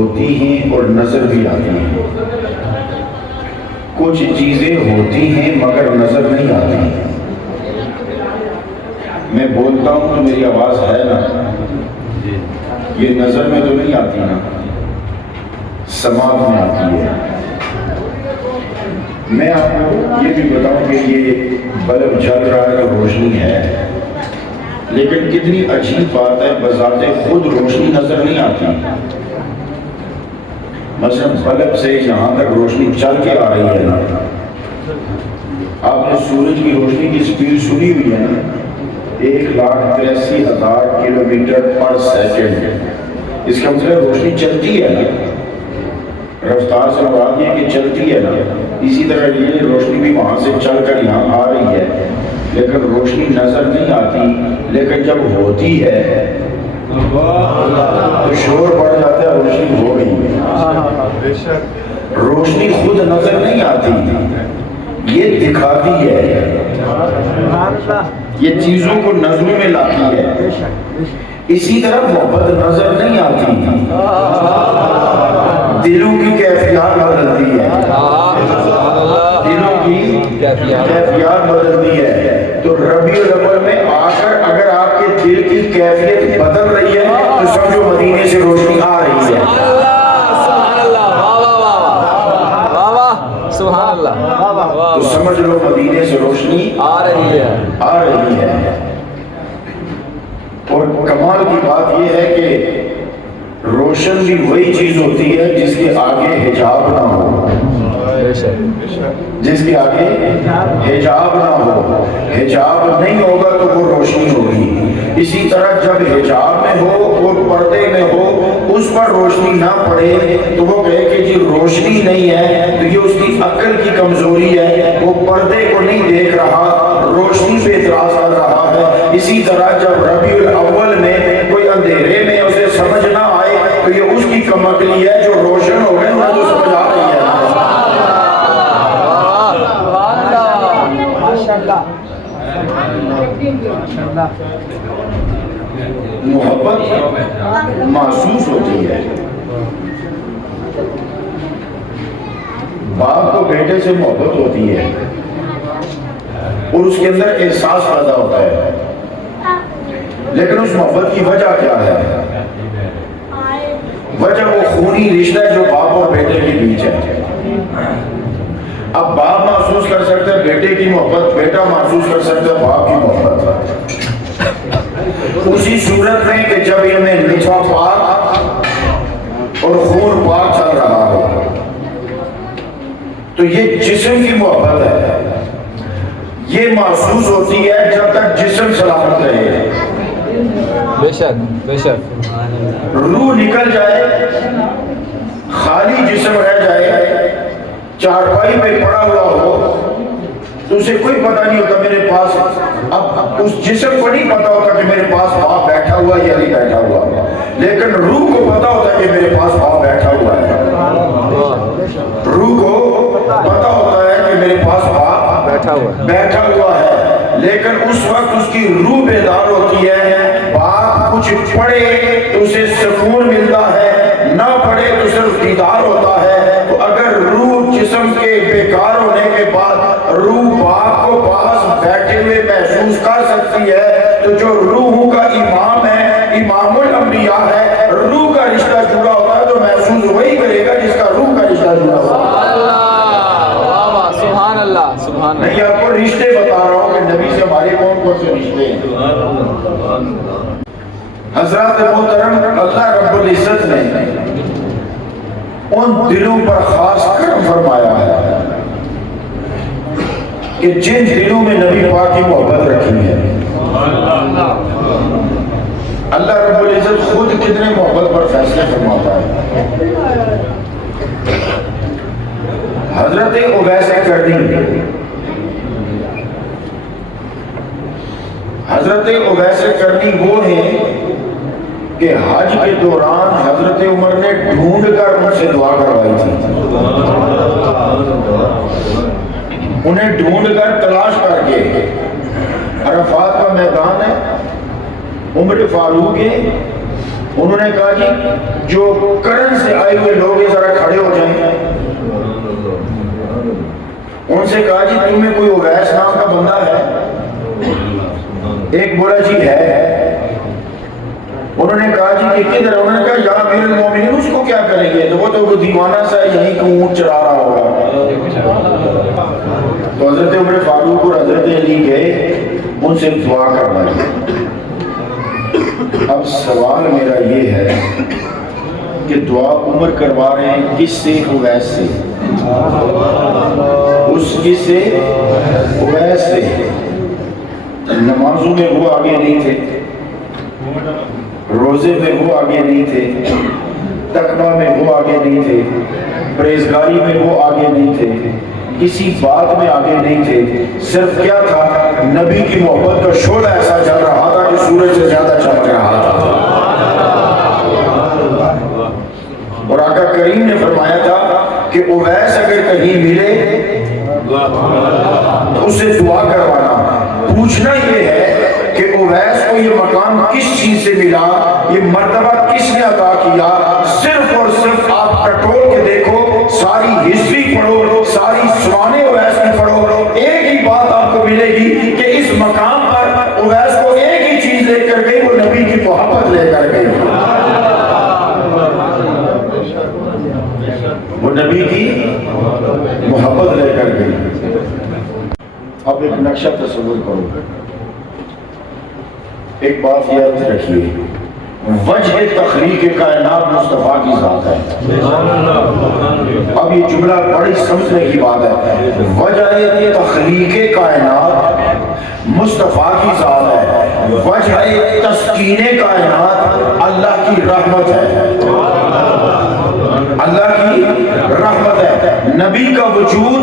ہوتی ہیں اور نظر بھی آتی ہیں، کچھ چیزیں ہوتی ہیں مگر نظر نہیں آتی۔ میں بولتا ہوں تو میری آواز ہے نا، یہ نظر میں تو نہیں آتی نا، سماعت میں آتی ہے۔ میں آپ کو یہ بھی بتاؤں کہ یہ بلب جل رہا ہے تو روشنی ہے، لیکن کتنی عجیب بات ہے، بذات خود روشنی نظر نہیں آتی۔ مثلا بلب سے جہاں تک روشنی چل کے آ رہی ہے نا، آپ نے سورج کی روشنی کی سپیڈ سنی ہوئی ہے نا، 1,83,000 کلومیٹر پر سیکنڈ۔ اس کا مطلب روشنی چلتی ہے نا، رفتار سے مراد یہ کہ چلتی ہے نا۔ اسی طرح یہ روشنی بھی وہاں سے چل کر یہاں آ رہی ہے، لیکن روشنی نظر نہیں آتی، لیکن جب ہوتی ہے تو شور بڑھ جاتا ہے، روشنی ہو گئی۔ روشنی خود نظر نہیں آتی، یہ دکھاتی ہے، یہ چیزوں کو نظروں میں لاتی ہے۔ اسی طرح محبت نظر نہیں آتی، دلوں کی کیفیات بدلتی ہے، دلوں کی کیفیات بدلتی ہے۔ تو ربیع الاول میں آ کر اگر آپ کے دل کی کیفیت بدل رہی ہے تو سمجھو مدینے سے روشنی آ رہی ہے۔ تو سمجھ لو مدینے سے روشنی آ رہی ہے۔ اور کمال کی بات یہ ہے کہ روشن بھی وہی چیز ہوتی ہے جس کے آگے حجاب نہ ہو، جس کے آگے حجاب نہ ہو۔ حجاب نہیں ہوگا تو وہ روشنی ہوگی۔ اسی طرح جب حجاب میں ہو اور پردے میں ہو، اس پر روشنی نہ پڑے تو وہ کہے کہ جی روشنی نہیں ہے، تو یہ اس کی عقل کی کمزوری ہے، وہ پردے کو نہیں دیکھ رہا، روشنی پہ اعتراض کر رہا ہے۔ اسی طرح جب ربیع الاول میں کوئی اندھیرے میں اسے سمجھ نہ آئے تو یہ اس کی کم عقلی ہے، جو روشن ہو گئے انہیں تو سمجھ آ رہی ہے۔ محبت محسوس ہوتی ہے۔ باپ کو بیٹے سے محبت ہوتی ہے اور اس کے اندر احساس پیدا ہوتا ہے، لیکن اس محبت کی وجہ کیا ہے؟ وجہ وہ خونی رشتہ ہے جو باپ اور بیٹے کے بیچ ہے۔ اب باپ محسوس کر سکتا ہے بیٹے کی محبت، بیٹا محسوس کر سکتا ہے باپ کی محبت، اسی صورت میں کہ جب ان میں نطفہ پاک اور خون پاک چل رہا ہو۔ تو یہ جسم کی محبت ہے، یہ محسوس ہوتی ہے جب تک جسم سلامت رہے۔ بے شک بے شک۔ روح نکل جائے، خالی جسم رہ جائے، چارپائی پہ پڑا ہوا ہو تو اسے کوئی پتہ نہیں ہوتا میرے پاس، اب اس جسم کو نہیں پتہ ہوتا کہ میرے پاس باپ بیٹھا ہوا یا نہیں بیٹھا ہوا، لیکن روح کو پتہ ہوتا کہ میرے پاس باپ بیٹھا ہوا ہے۔ روح کو پتہ ہوتا ہے کہ میرے پاس باپ بیٹھا ہوا ہے، لیکن اس وقت اس کی روح بیدار ہوتی ہے۔ باپ کچھ پڑھے تو اسے سکون ملتا ہے، نہ پڑھے تو صرف دیدار ہوتا ہے۔ تو اگر روح جسم کے بیکار ہونے کے بعد روح باپ کو پاس بیٹھے ہوئے محسوس کر سکتی ہے، تو جو روحوں کا امام ہے، امام الانبیاء ہے، روح کا رشتہ جڑا ہوتا ہے تو محسوس وہی کرے گا جس کا روح کا رشتہ جڑا ہوتا ہے۔ سبحان اللہ سبحان اللہ۔ نہیں آپ کو رشتے بتا رہا ہوں کہ نبی سے ہمارے کون کون سے رشتے ہیں۔ حضرات محترم، اللہ رب العزت نے ان دلوں پر خاص کرم فرمایا ہے کہ جن دلوں میں نبی پاک کی محبت رکھی ہے۔ اللہ رب العزت خود کتنے محبت پر فیصلے فرماتا ہے۔ حضرت اویس کرنی، حضرت اویس کرنی وہ ہیں کہ حج کے دوران حضرت عمر نے ڈھونڈ کر ان سے دعا کروائی تھی، انہیں ڈھونڈ کر تلاش کر کے۔ عرفات کا میدان ہے، عمر فاروق ہے، انہوں نے کہا جی جو کرن سے آئے ہوئے لوگ ہیں ذرا کھڑے ہو جائیں. ان سے کہا جی تمہیں کوئی اویس نام کا بندہ ہے؟ ایک بولا جی ہے. انہوں نے کہا جی کہ کدھر؟ انہوں نے کہا یا امیر المومنین اس کو کیا کریں گے؟ تو وہ تو دیوانہ سا یہیں کو اونٹ چرا رہا ہوگا. تو حضرت عمر فاروق اور حضرت علی گئے ان سے دعا کروائی. اب سوال میرا یہ ہے کہ دعا عمر کروا رہے ہیں کس سے؟ اویس سے. اس کس سے؟ اویس سے. نمازوں میں وہ آگے نہیں تھے, روزے میں وہ آگے نہیں تھے, تقویٰ میں وہ آگے نہیں تھے, پرہیزگاری میں وہ آگے نہیں تھے, کسی بات میں آگے نہیں تھے. صرف کیا تھا؟ نبی کی محبت کا شعلہ ایسا جل رہا تھا کہ سورج سے زیادہ چمک رہا تھا. اور آقا کریم نے فرمایا تھا کہ اویس اگر کہیں ملے تو اسے دعا کروانا. پوچھنا یہ ہے کہ اویس کو یہ مقام کس چیز سے ملا, یہ مرتبہ کس نے عطا کیا. صرف اور صرف آپ ٹٹول کے دیکھو, ساری ہسٹری پڑھو, ساری سوانح اویس کی پڑھو, ایک ہی بات آپ کو ملے گی کہ اس مقام پر اویس کو ایک ہی چیز لے کر گئی, وہ نبی کی محبت لے کر گئی. وہ نبی کی محبت لے کر گئی. اب ایک نقشہ تصور کرو, ایک بات یاد رکھیے, وجہ تخلیق کائنات مصطفیٰ کی ذات ہے. اب یہ جملہ بڑی سمجھنے کی بات ہے. وجہ تخلیق کائنات مصطفیٰ کی ذات ہے. وجہ تسکین کائنات اللہ کی رحمت ہے. اللہ کی رحمت ہے. نبی کا وجود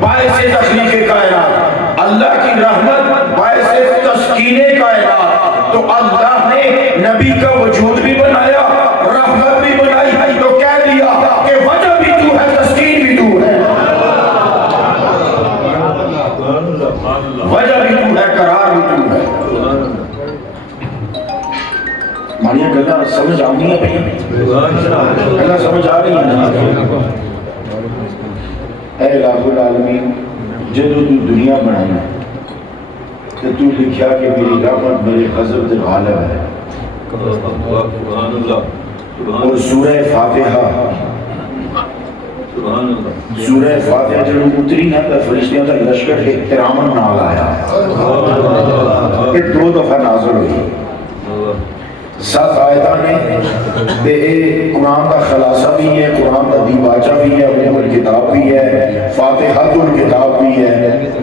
باعث تخلیق کائنات, اللہ کی رحمت باعث تسکین کائنات. تو اللہ نے نبی کا وجود بھی بنایا, رحمت بھی بنائی, تو کہہ دیا کہ وجہ بھی تو ہے, تسکین بھی تو ہے. وجہ بھی تو ہے, قرار بھی تو ہے. مانیہ گلہ سمجھ آؤں ہے بھئی, گلہ سمجھ آ رہی ہے. اے الہ العالمین, جدو تو دنیا بنائی تو تو لکھیا کہ میری رحمت میرے غضب سے غالب ہے. اور سورہ فاتحہ جب اتری نہ تو فرشتیاں تک لشکر احتراماً نال آیا. یہ 2 دفعہ نازل ہوئی. 7 آیتاں نے قرآن کا خلاصہ بھی ہے, قرآن کا دیباچہ بھی ہے, ام الکتاب بھی ہے, فاتحۃ الکتاب بھی ہے,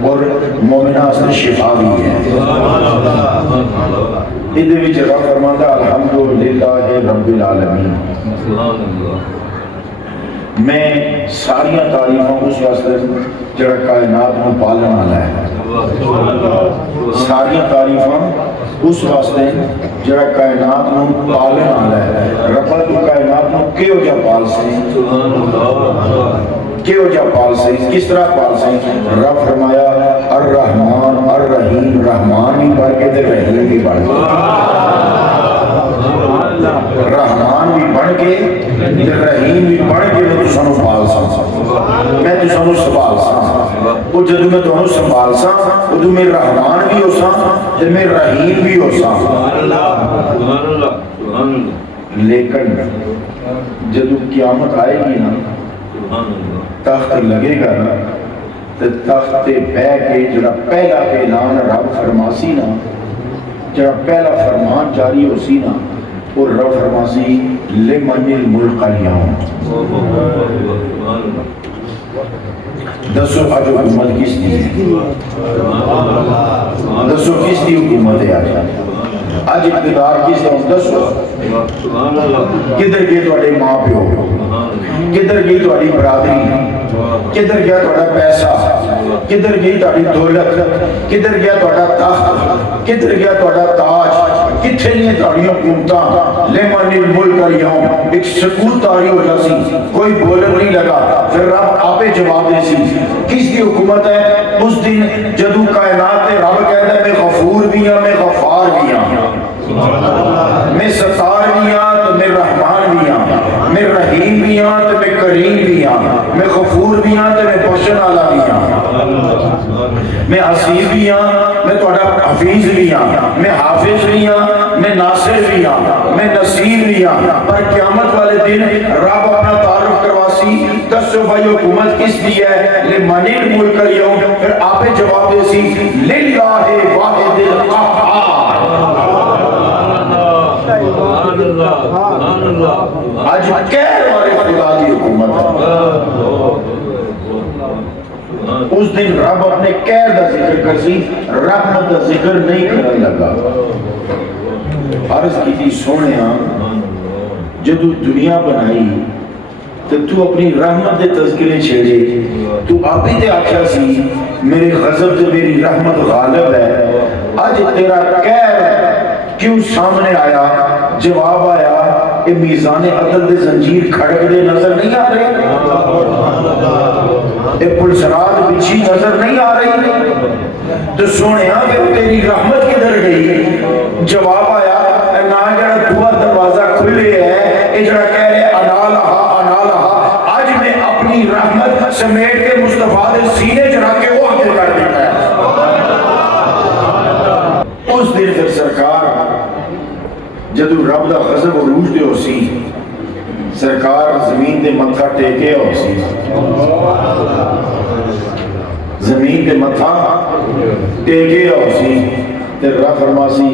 اور مومنہ سے شفا بھی ہے. ادھے وچ رب فرماتا الحمدللہ رب العالمین. میں ساریاں تعریفوں اس واسطے جڑا کائنات میں پالن والا ہے. ساریاں تعریفاں اس واسطے جڑا کائنات میں پالن والا ہے. رب تو کائنات میں کیوں جا پال سے, کیوں جا پال سے, کس طرح پال سے؟ رب فرمایا الرحمن الرحیم, رحمان بھی بڑھ کے تے رحیم بھی بڑھ کے. رحمان بھی بڑھ کے رحیم بھی بڑھ کے میں تو سانو پال سا, میں تو سانو سنبھال سا. وہ جدو میں تو سنبھال سا ادو میں رحمان بھی ہو سا تے میں رحیم بھی ہو سا. لیکن جدو قیامت آئے گی نا, تخت لگے گا نا, تو تخت پہ بہ کے جڑا پہلا اعلان رب فرماسی نا, جڑا پہلا فرمان جاری ہو سی نا, اور رب فرماسی لمن الملک اليوم. دسو آج حکومت کس دی ہے؟ دسو کس دی حکومت ہے آج؟ آج اقتدار کس ہے؟ دسو کدھر گئے تھوڑے ماں پیو, کدھر گئی تھوڑی برادری, کدھر گیا تھوڑا پیسہ, کدھر گئی تھوڑی دولت, کدھر گیا تھوڑا تخت, کدھر گیا تھوڑا تاج, کتھے نہیں تھوڑی حکومتاں. لمن الملک اليوم, ایک سکوت تاری ہو جاسی, کوئی بولر نہیں لگا. پھر رب آپے جواب دے سی کس دی حکومت ہے. اس دن جدو کائنات تے رب کہتا ہے میں غفور بھی ہاں, میں غفار بھی ہاں, میں ستار بھی ہاں, تو میں رحیم بھی ہاں تو میں کریم بھی ہاں، میں غفور بھی ہاں تو میں بخشن والا بھی ہاں، میں حسیب بھی ہاں، میں تھوڑا حفیظ بھی ہاں، میں حافظ بھی ہاں، میں ناصر بھی ہاں، میں نصیر بھی ہاں۔ پر قیامت والے دن رب اپنا تعارف کرواسی، دسو بھائی حکومت کس دی ہے؟ لمن الملک اليوم، پھر آپ جواب دے سی للہ واحد القہار۔ آج کہر والے خدا دی حکومت ہے۔ اس دن رب اپنے کہر دا ذکر کر سی، رحمت دا ذکر نہیں کرنے لگا۔ عرض کی تھی سونے جدو دنیا بنائی تو تو اپنی رحمت دے تذکرے چھیڑے، تو آپ ہی تے آکھیا سی میرے غضب تے میری رحمت غالب ہے۔ آج تیرا کہر کیوں سامنے آیا؟ جواب آیا کہ میزان عدل دے زنجیر کھڑک دے نظر نہیں آ رہے، اے پلسرات بچھی نظر نہیں آ رہی، تو سونے پھر تیری رحمت کدھر گئی؟ جواب آیا نا جڑا دعا دروازہ کھلے ہے، اے جڑا کہہ رہے انا لہا انا لہا، آج میں اپنی رحمت سمیٹ کے مصطفیٰ دے سینے چڑھا کے وہ حاصل کر دیتا ہے۔ اس دن پھر سرکار جدو رب دا غضب عروج دے ہو سی، سرکار زمین دے متھا ٹیکے ہو سی، زمین دے متھا ٹیکے ہو سی، تے رب فرما سی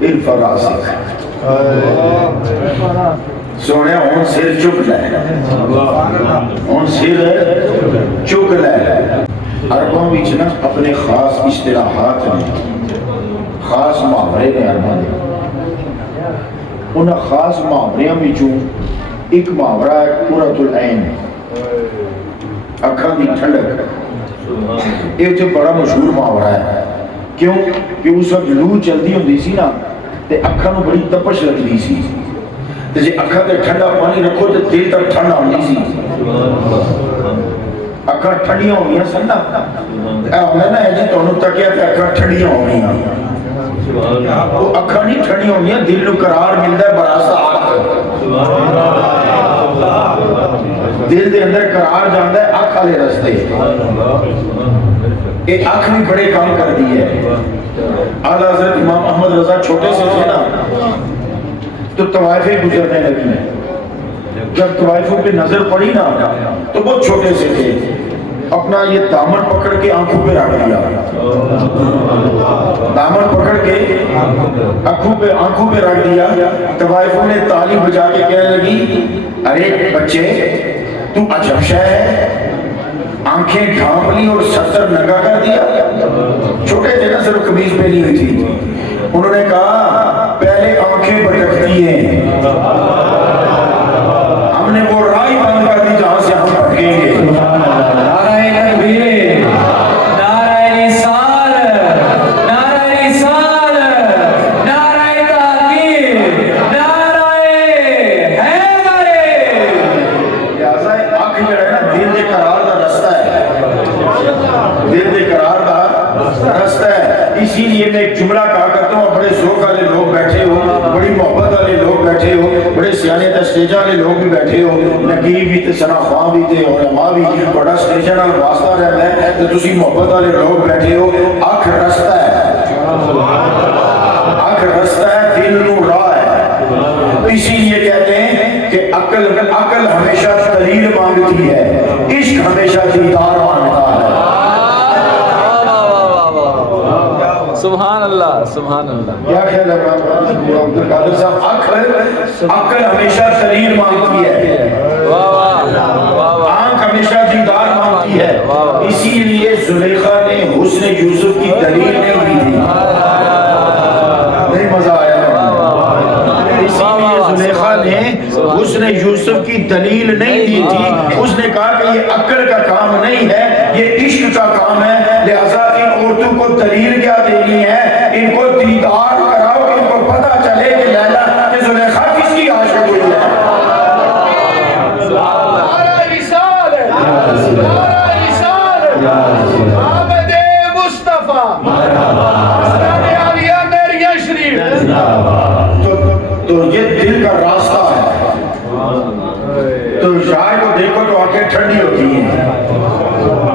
ارفع راسک، سونے ہون سر چک لے، ہون سر چک لے۔ عربوں بیچ نا اپنے خاص اشتراحات ہیں، خاص محاورے میں عربوں نے، انہاں خاص محاوریاں بچوں ایک محاورہ ہے قرۃ العین، اکھاں دی ٹھنڈک۔ یہ تو بڑا مشہور محاورہ ہے، کیوں کہ اس وقت لو چلدی ہوندی سی نا تے اکھاں نو بڑی تپش لگدی سی، تے جے اکھاں تے ٹھنڈا پانی رکھو تے دل تک ٹھنڈا ہوندی سی، اکھاں ٹھنڈیاں ہوندیاں سن نا، اے ہوندا نا جی تانوں تکیا تے اکھاں ٹھنڈیاں ہوندیاں، وہ اکھاں نہیں ٹھنڈی ہوندیاں، دل نو قرار ملدا ہے بڑا سا آکھ، دل دے اندر قرار جاندا ہے اکھ والے رستے۔ یہ اکھ بھی بڑے کام کر دی ہے۔ اعلیٰ حضرت امام احمد رضا چھوٹے سے تھے نا تو طوائفیں گزرنے لگی، جب طوائفوں پہ نظر پڑی نا تو بہت چھوٹے سے تھے، اپنا یہ دامن پکڑ کے آنکھوں پہ رکھ دیا، دامن پکڑ کے آنکھوں پہ رکھ دیا۔ طوائفوں نے تالی بجا کے کہنے لگی ارے بچے تو عجب شے ہے، آنکھیں ڈھانپ لی اور ستر ننگا کر دیا۔ چھوٹے تھے نا، صرف قمیض پہنی ہوئی تھی۔ انہوں نے کہا پہلے آنکھیں بھٹکتی ہیں، ہم نے وہ راہ بند کر دی جہاں سے ہم بھٹکیں گے۔ اسی لیے میں ایک جملہ کہا کرتا ہوں، بڑے ذوق والے لوگ بیٹھے ہو، بڑی محبت والے لوگ بیٹھے ہو، بڑے سیانے تے سٹیجاں والے لوگ بھی بیٹھے ہو، نقیب بھی تے ثنا خواں بھی تے علماء بھی، بڑا سٹیجاں نال واسطہ رہتا ہے تے تسی محبت والے لوگ بیٹھے ہو۔ اکھ رستہ ہے، اکھ رستہ ہے، دل نو راہ ہے۔ اسی لیے کہتے ہیں کہ عقل ہمیشہ دلیل مانگتی ہے، عشق ہمیشہ دیدار مانگتا ہے۔ سبحان اللہ سبحان اللہ۔ کیا خیال ہے عبدالقادر صاحب؟ عقل ہمیشہ دلیل مانگتی ہے، آنکھ ہمیشہ دیدار مانگتی ہے۔ اسی لیے زلیخا نے حسن یوسف کی دلیل نہیں دی تھی، نہیں مزہ آیا؟ اسی لیے زلیخا نے حسن یوسف کی دلیل نہیں دی تھی، اس نے کہا کہ یہ عقل کا کام نہیں ہے، یہ عشق کا کام ہے، لہذا ان عورتوں کو دلیل کیا دینی ہے؟ ان کو دیدار کراؤ، ان کو پتہ چلے کہ لیلا کہ زلیخا کس کی عاشق ہوئی ہے۔ نعرہ رسالت، نعرہ رسالت، آمد مصطفیٰ، حسن عالیہ میریاں شریف۔ تو یہ دل کا راستہ ہے۔ تو شاعر کو دیکھو تو آنکھیں ٹھنڈی ہوتی ہیں،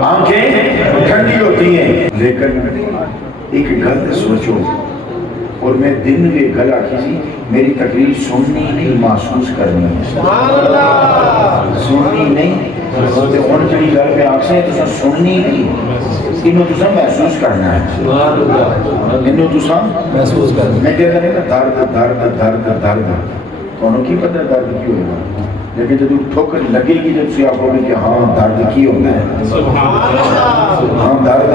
آنکھیں ٹھنڈی ہوتی ہیں، لیکن ایک گل سوچو، اور میں دن کے گل آخی سی میری تقریر سننی نہیں محسوس کرنی ہے، سننی نہیں تے ہن جڑی گل میں آکھسے تساں سننی نہیں، انہوں تساں محسوس کرنا ہے، انہوں تساں محسوس کرنا۔ میں کہتا نہیں نا درد درد درد درد، تمہیں کی پتہ درد کی ہوگا، لیکن جب ٹھوکر لگے گی جب سے آپ ہوگی کہ ہاں درد کی ہوتا ہے، ہاں درد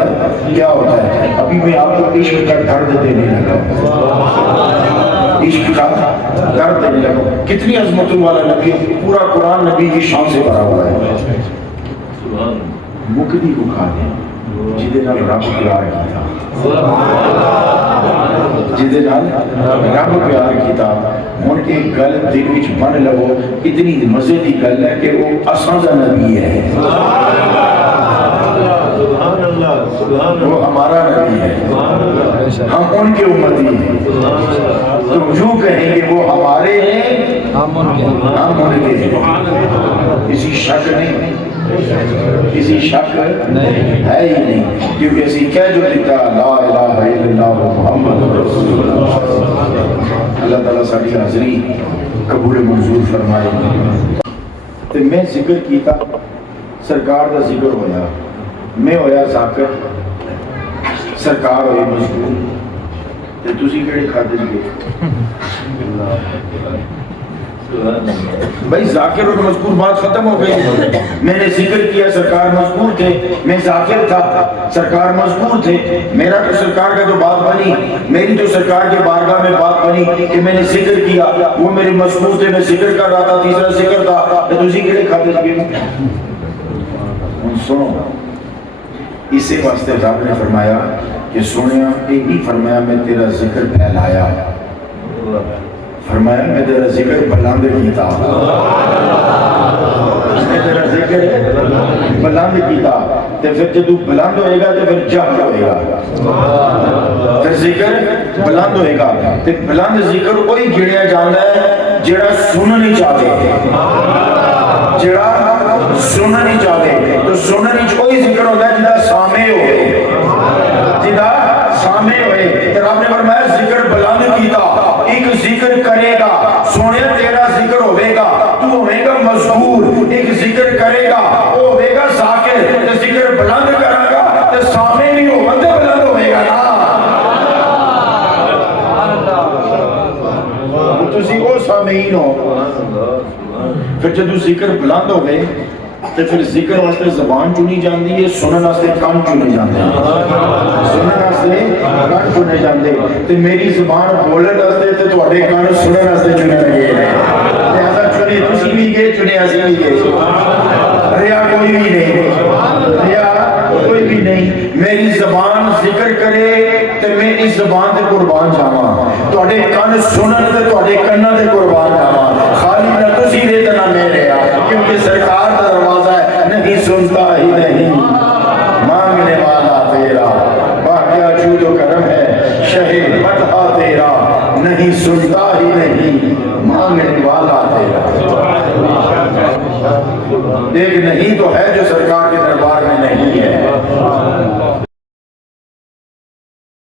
کیا ہوتا ہے۔ ابھی میں آپ کو عشق کا درد دینے لگا، عشق کا درد دینے لگا، کتنی عظمت والا نبی، پورا قرآن نبی کی شان سے بھرا ہوا ہے۔ مکدی کو کھا دیں جہدے نال رب پیار کیتا، جہدے نال رب پیار کیتا، ہن ایک گل دل وچ بن لو، اتنی مزے دی گل ہے کہ وہ اساں دا نبی ہے، وہ ہمارا نبی ہے، ہم ان کے امتی ہیں، تو یوں کہیں کہ وہ ہمارے ہیں، ہم ان کے ہیں۔ ہم ان کے ہیں، کسی شک نہیں، کسی شک نہیں ہے ہی نہیں، کیونکہ اسی کہہ جو دیتا لا الہ الا اللہ محمد رسول اللہ۔ اللہ تعالیٰ ساری حاضری قبول منظور فرمائے۔ تو میں ذکر کیتا، سرکار دا ذکر ہویا، میں ہویا ذاکر، سرکار ہوئی مذکور، تے تسی کیڑے کھاتے جی؟ بھائی ذاکر اور مذکور بات ختم ہو گئی، میں نے ذکر کیا سرکار مذکور تھے، میں ذاکر تھا سرکار مذکور تھے، میرا تو سرکار کا جو بات بنی، میری تو سرکار کے بارگاہ میں بات بنی کہ میں نے ذکر کیا، وہ میرے مذکور تھے، میں ذکر کر رہا تھا، تیسرا ذکر تھا، تو اسی کیڑے کھاتے جگہ۔ سنو، اسی واسطے رب نے فرمایا کہ سنیا، ایک ہی فرمایا میں تیرا ذکر پھیلایا، فرمایا میں تیرا ذکر بلند کیتا، میں تیرا ذکر بلند کیتا، تے پھر جب تو بلند ہوئے گا تو پھر جہر ہوئے گا، پھر ذکر بلند ہوئے گا، تے بلند ذکر وہی گڑیا جانا ہے جڑا سننی چاہتے، جڑا سننی چاہتے، تو سننی وہی ذکر ہوتا ہے جڑا سامع ہوئے، جڑا سامع ہوئے، تے رب نے فرمایا ذکر بلند کیتا، ایک ذکر کرے گا، سونے تیرا ذکر ہوئے گا، تو ہوئے گا مذکور، ایک ذکر کرے گا، وہ ہوئے گا ذاکر، تے ذکر بلند کرے گا، تے سامع بھی ہو بندے بلند ہوئے گا نا، تسی وہ سامعین ہو۔ پھر جب ذکر بلند ہوئے تو پھر ذکر واسطے زبان چنی جاندی ہے، سنن واسطے کان چنے جاندے ہیں، سنن واسطے کان چنے جاندے، تے میری زبان بولن واسطے تے تواڈے کان سنن واسطے چنے گئے ہیں، لہذا چنے تسی بھی گئے، چنے اسی بھی گئے، ریا کوئی بھی نہیں، ریا کوئی بھی نہیں، میری زبان ذکر کرے تے میں اس زبان تے قربان جاواں، تواڈے کان سنن تے تواڈے کاناں تے قربان جاواں، خالی نہ تسی دے تے نہ میں رہا، کیونکہ سرکار دا دروازہ ہے، نہیں سنتا ہی نہیں، مانگنے والا تیرا، باقیہ جود و کرم ہے، شہ مدحہ تیرا، نہیں سنتا ہی نہیں، مانگنے والا تیرا۔ ایک نہیں تو ہے جو سرکار کے دربار میں نہیں ہے،